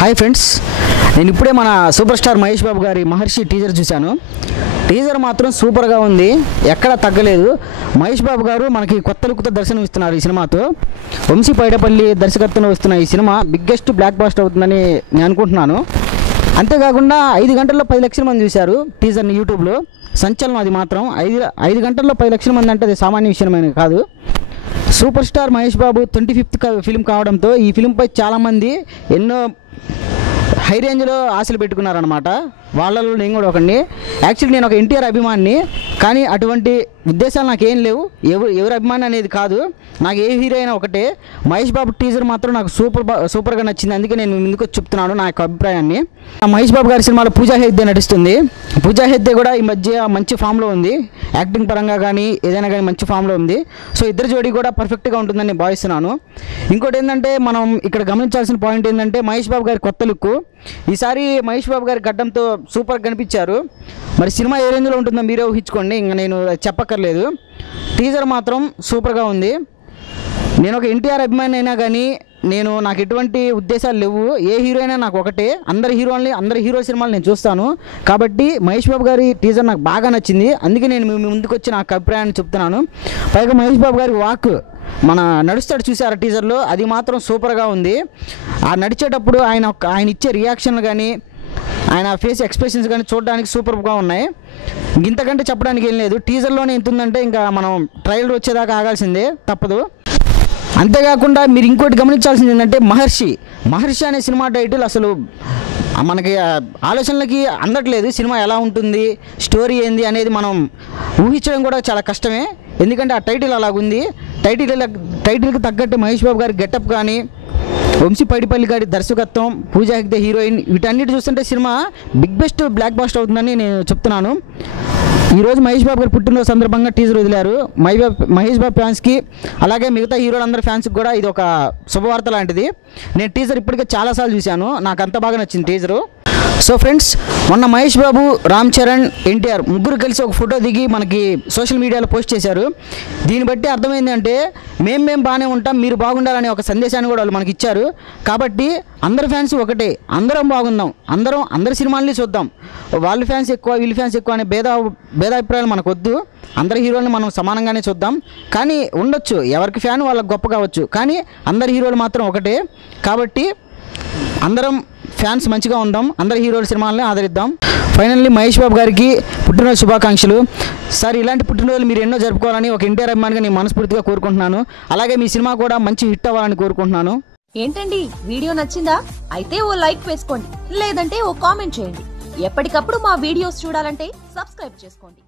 Hi friends, నేను ఇప్పుడే మన సూపర్ స్టార్ మహేష్ బాబు గారి మహర్షి టీజర్ చూశాను. టీజర్ మాత్రం సూపర్గా ఉంది, ఎక్కడ తగ్గలేదు. మహేష్ బాబు గారు మనకి కొత్త లుక్తో దర్శనం ఇస్తున్నారు ఈ సినిమాతో. వంశీ పైడపల్లి దర్శకత్వంలో వస్తున్న ఈ సినిమా బిగ్గెస్ట్ బ్లాక్ బాస్టర్ అవుతుందని నేను అనుకుంటున్నాను. అంతేకాకుండా 5 గంటల్లో 10 లక్షల మంది చూశారు టీజర్ని యూట్యూబ్లో. సంచలనం అది మాత్రం. 5 గంటల్లో 10 లక్షల మంది అంటే అది సామాన్య విషయమైన కాదు. Super star Mahesh Babu 25th film కావడంతో ఈ ఫిలింపై చాలామంది ఎన్నో హై రేంజ్లో ఆశలు పెట్టుకున్నారనమాట. వాళ్ళలో నేను కూడా ఒకడిని. యాక్చువల్లీ నేను ఒక ఎన్టీఆర్ అభిమానిని, కానీ అటువంటి ఉద్దేశాలు నాకేం లేవు. ఎవరి అభిమాని అనేది కాదు, నాకు ఏ హీరో అయినా ఒకటే. మహేష్ బాబు టీజర్ మాత్రం నాకు సూపర్గా నచ్చింది. అందుకే నేను ముందుకు చెప్తున్నాను నా యొక్క అభిప్రాయాన్ని. మహేష్ బాబు గారి సినిమాలో పూజా హెగ్డే నటిస్తుంది. పూజా హెగ్డే కూడా ఈ మధ్య మంచి ఫామ్లో ఉంది, యాక్టింగ్ పరంగా కానీ ఏదైనా కానీ మంచి ఫామ్లో ఉంది. సో ఇద్దరు జోడీ కూడా పర్ఫెక్ట్గా ఉంటుందని నేను భావిస్తున్నాను. ఇంకోటి ఏంటంటే మనం ఇక్కడ గమనించాల్సిన పాయింట్ ఏంటంటే మహేష్ బాబు గారి కొత్త లుక్. ఈసారి మహేష్ బాబు గారి గడ్డంతో సూపర్గా కనిపించారు. మరి సినిమా ఏ రేంజ్లో ఉంటుందో మీరే ఊహించుకోండి, ఇంకా నేను చెప్పక్కర్లేదు. టీజర్ మాత్రం సూపర్గా ఉంది. నేను ఒక ఎన్టీఆర్ అభిమాని అయినా కానీ నాకు ఎటువంటి ఉద్దేశాలు లేవు. ఏ హీరో అయినా నాకు ఒకటే. అందరి హీరో సినిమాలు నేను చూస్తాను. కాబట్టి మహేష్ బాబు గారి టీజర్ నాకు బాగా నచ్చింది. అందుకే నేను మీ ముందుకు వచ్చి నాకు అభిప్రాయాన్ని చెప్తున్నాను. పైగా మహేష్ బాబు గారి వాక్ మన నడుస్తాడు చూసారా టీజర్లో, అది మాత్రం సూపర్గా ఉంది. ఆ నడిచేటప్పుడు ఆయన ఇచ్చే రియాక్షన్లు కానీ ఆయన ఫేస్ ఎక్స్ప్రెషన్స్ కానీ చూడడానికి సూపర్గా ఉన్నాయి. ఇంతకంటే చెప్పడానికి ఏం లేదు. టీజర్లోనే ఎంత ఉందంటే ఇంకా మనం ట్రైలర్ వచ్చేదాకా ఆగాల్సిందే, తప్పదు. అంతేకాకుండా మీరు ఇంకోటి గమనించాల్సింది ఏంటంటే మహర్షి అనే సినిమా టైటిల్ అసలు మనకి ఆలోచనలకి అందట్లేదు. సినిమా ఎలా ఉంటుంది, స్టోరీ ఏంది అనేది మనం ఊహించడం కూడా చాలా కష్టమే. ఎందుకంటే ఆ టైటిల్ అలాగుంది. టైటిల్కి తగ్గట్టు మహేష్ బాబు గారి గెటప్ కానీ, వంశీ పైడిపల్లి గారి దర్శకత్వం, పూజా హెగ్డే హీరోయిన్, వీటన్నిటి చూస్తుంటే సినిమా బెస్ట్ బ్లాక్ బాస్టర్ అవుతుందని నేను చెప్తున్నాను. ఈరోజు మహేష్ బాబు గారు పుట్టినరోజు సందర్భంగా టీజర్ వదిలారు. మహేష్ బాబు ఫ్యాన్స్కి అలాగే మిగతా హీరోలందరి ఫ్యాన్స్కి కూడా ఇది ఒక శుభవార్త లాంటిది. నేను టీజర్ ఇప్పటికే చాలాసార్లు చూశాను, నాకు అంత బాగా నచ్చింది టీజరు. సో ఫ్రెండ్స్, మొన్న మహేష్ బాబు, రామ్ చరణ్, ఎన్టీఆర్ ముగ్గురు కలిసి ఒక ఫోటో దిగి మనకి సోషల్ మీడియాలో పోస్ట్ చేశారు. దీన్ని బట్టి అర్థమైంది అంటే మేము బాగానే ఉంటాం, మీరు బాగుండాలనే ఒక సందేశాన్ని కూడా వాళ్ళు మనకి ఇచ్చారు. కాబట్టి అందరి ఫ్యాన్స్ ఒకటే, అందరం బాగుందాం, అందరి సినిమాల్ని చూద్దాం. వాళ్ళ ఫ్యాన్స్ ఎక్కువ వీళ్ళ ఫ్యాన్స్ ఎక్కువ అనే భేదాభిప్రాయాలు మనకు వద్దు. అందరి హీరోల్ని మనం సమానంగానే చూద్దాం. కానీ ఉండొచ్చు, ఎవరికి ఫ్యాన్ వాళ్ళకి గొప్ప కావచ్చు, కానీ అందరి హీరోలు మాత్రం ఒకటే. కాబట్టి అందరం ఫ్యాన్స్ మంచిగా ఉందాం, అందరి హీరోల సినిమాలని ఆదరిద్దాం. ఫైనల్లీ మహేష్ బాబు గారికి పుట్టినరోజు శుభాకాంక్షలు సార్. ఇలాంటి పుట్టినరోజులు మీరు ఎన్నో జరుపుకోవాలని ఒక ఎన్టీఆర్ అభిమానిగా నేను మనస్ఫూర్తిగా కోరుకుంటున్నాను. అలాగే మీ సినిమా కూడా మంచి హిట్ అవ్వాలని కోరుకుంటున్నాను. ఏంటండి, వీడియో నచ్చిందా? అయితే ఓ లైక్ వేసుకోండి, లేదంటే ఓ కామెంట్ చేయండి. ఎప్పటికప్పుడు మా వీడియోస్ చూడాలంటే సబ్స్క్రైబ్ చేసుకోండి.